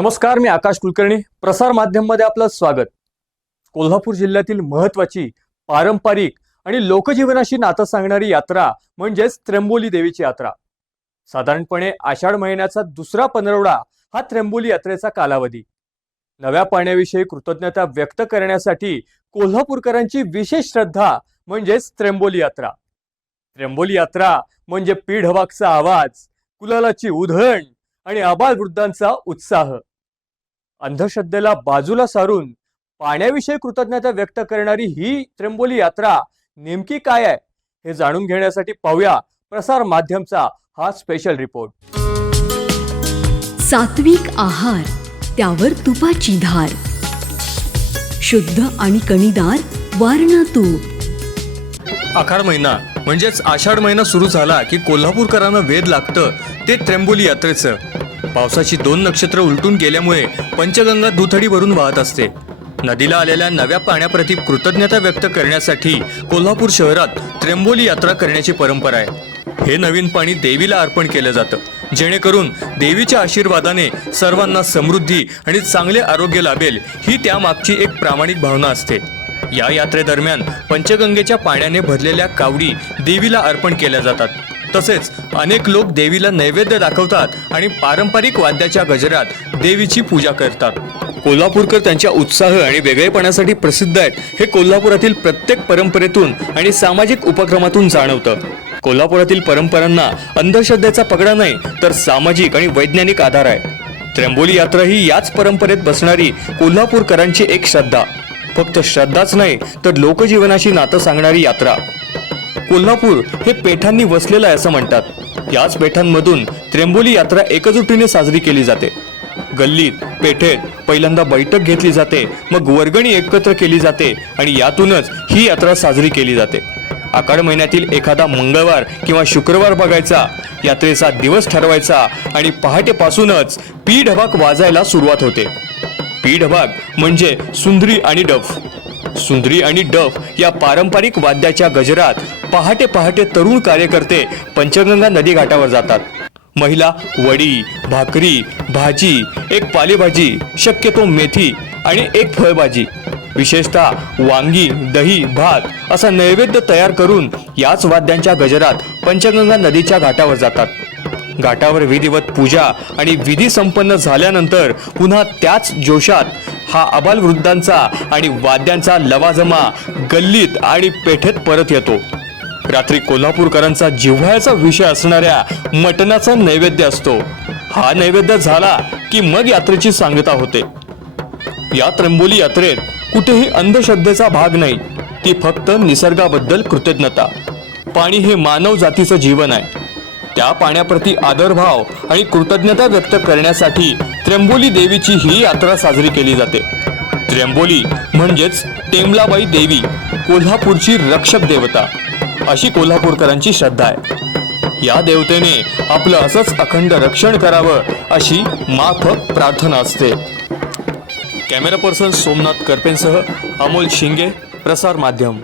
नमस्कार मी आकाश कुलकर्णी. प्रसार माध्यममध्ये आपलं स्वागत. कोल्हापूर जिल्ह्यातील महत्वाची पारंपरिक आणि लोकजीवनाशी नातं सांगणारी यात्रा म्हणजेच त्र्यंबोली देवीची यात्रा. साधारणपणे आषाढ महिन्याचा दुसरा पंधरवडा हा त्र्यंबोली यात्रेचा कालावधी. नव्या पाण्याविषयी कृतज्ञता व्यक्त करण्यासाठी कोल्हापूरकरांची विशेष श्रद्धा म्हणजेच त्र्यंबोली यात्रा. त्र्यंबोली यात्रा म्हणजे पीढवाकचा आवाज कुलालाची उधळण आणि आबाल वृद्धांचा उत्साह. अंधश्रद्धेला बाजूला सारून पाण्याविषयी कृतज्ञता व्यक्त करणारी ही त्र्यंबोली यात्रा नेमकी काय आहे हे जाणून घेण्यासाठी पाहूया प्रसार माध्यमचा हा स्पेशल रिपोर्ट सात्विक आहार त्यावर तुपाची धार. शुद्ध आणि कणीदार वारणा तूप आखाड महिना म्हणजेच आषाढ महिना सुरू झाला की कोल्हापूरकरांना वेध लागतं ते त्र्यंबोली यात्रेचं. पावसाची दोन नक्षत्र उलटून गेल्यामुळे पंचगंगा दुथडी भरून वाहत असते. नदीला आलेल्या नव्या पाण्याप्रती कृतज्ञता व्यक्त करण्यासाठी कोल्हापूर शहरात त्र्यंबोली यात्रा करण्याची परंपरा आहे. हे नवीन पाणी देवीला अर्पण केलं जातं. जेणेकरून देवीच्या आशीर्वादाने सर्वांना समृद्धी आणि चांगले आरोग्य लाभेल ही त्यामागची एक प्रामाणिक भावना असते. या यात्रेदरम्यान पंचगंगेच्या पाण्याने भरलेल्या कावडी देवीला अर्पण केल्या जातात. तसेच अनेक लोक देवीला नैवेद्य दाखवतात आणि पारंपरिक वाद्याच्या गजरात देवीची पूजा करतात. कोल्हापूरकर त्यांच्या उत्साह आणि वेगळेपणासाठी प्रसिद्ध आहेत हे कोल्हापुरातील प्रत्येक परंपरेतून आणि सामाजिक उपक्रमातून जाणवतं. कोल्हापुरातील परंपरांना अंधश्रद्धेचा पगडा नाही तर सामाजिक आणि वैज्ञानिक आधार आहे. त्र्यंबोली यात्रा ही याच परंपरेत बसणारी कोल्हापूरकरांची एक श्रद्धा. फक्त श्रद्धाच नाही तर लोकजीवनाशी नातं सांगणारी यात्रा. कोल्हापूर हे पेठांनी वसलेलं आहे असं म्हणतात. याच पेठांमधून त्र्यंबोली यात्रा एकजुटीने साजरी केली जाते. गल्लीत पेठेत पहिल्यांदा बैठक घेतली जाते मग वर्गणी एकत्र केली जाते आणि यातूनच ही यात्रा साजरी केली जाते. आकाड महिन्यातील एखादा मंगळवार किंवा शुक्रवार बघायचा यात्रेचा दिवस ठरवायचा आणि पहाटेपासूनच पी ढबाक वाजायला सुरुवात होते. पी ढबाक म्हणजे सुंदरी आणि डफ. सुंदरी आणि डफ या पारंपरिक वाद्याच्या गजरात पहाटे पहाटे तरुण कार्यकर्ते पंचगंगा नदी घाटावर जातात. महिला वडी भाकरी भाजी एक पालेभाजी शक्यतो मेथी आणि एक फळभाजी. विशेषतः वांगी दही भात असा नैवेद्य तयार करून याच वाद्यांच्या गजरात पंचगंगा नदीच्या घाटावर जातात. घाटावर विधिवत पूजा आणि विधी संपन्न झाल्यानंतर पुन्हा त्याच जोशात हा अबालवृद्धांचा आणि वाद्यांचा लवाजमा गल्लीत आणि पेठेत परत येतो. रात्री कोल्हापूरकरांचा जिव्हाळ्याचा विषय असणाऱ्या मटणाचा नैवेद्य असतो. हा नैवेद्य झाला की मग यात्रेची सांगता होते. या त्र्यंबोली यात्रेत कुठेही अंधश्रद्धेचा भाग नाही. ती फक्त निसर्गाबद्दल कृतज्ञता. पाणी हे मानव जातीचं जीवन आहे. त्या पाण्याप्रती आदरभाव आणि कृतज्ञता व्यक्त करण्यासाठी त्र्यंबोली देवीची ही यात्रा साजरी केली जाते. त्र्यंबोली म्हणजेच टेमलाबाई देवी कोल्हापूरची रक्षक देवता. अशी कोल्हापूरकरांची श्रद्धा आहे. या देवतेने आपलं असंच अखंड रक्षण करावं अशी माफक प्रार्थना असते. कॅमेरा पर्सन सोमनाथ करपेंसह अमोल शिंगे प्रसार माध्यम.